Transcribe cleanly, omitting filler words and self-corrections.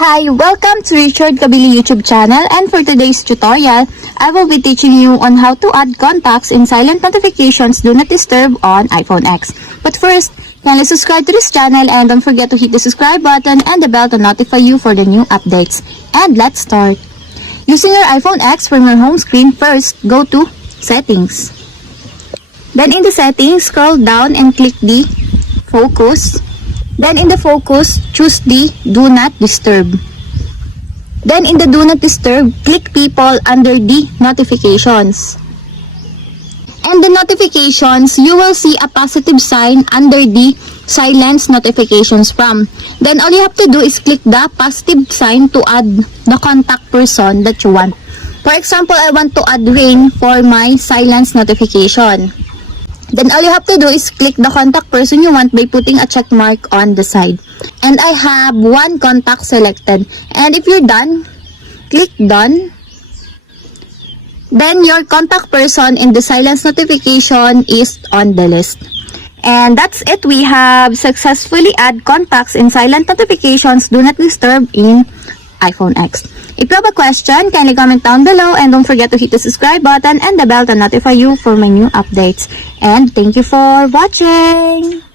Hi, welcome to Richard Kabili YouTube channel, and for today's tutorial, I will be teaching you on how to add contacts in silent notifications do not disturb on iPhone X. But first, kindly subscribe to this channel and don't forget to hit the subscribe button and the bell to notify you for the new updates. And let's start. Using your iPhone X from your home screen, first go to Settings. Then in the settings, scroll down and click the Focus. Then in the focus, choose the Do Not Disturb. Then in the Do Not Disturb, click People under the Notifications. And the notifications, you will see a positive sign under the Silence Notifications From. Then all you have to do is click the positive sign to add the contact person that you want. For example, I want to add Rain for my silence notification. Then all you have to do is click the contact person you want by putting a check mark on the side. And I have one contact selected. And if you're done, click Done. Then your contact person in the silence notification is on the list. And that's it. We have successfully add contacts in silent notifications do not disturb in iPhone X. If you have a question, kindly comment down below and don't forget to hit the subscribe button and the bell to notify you for my new updates. And thank you for watching!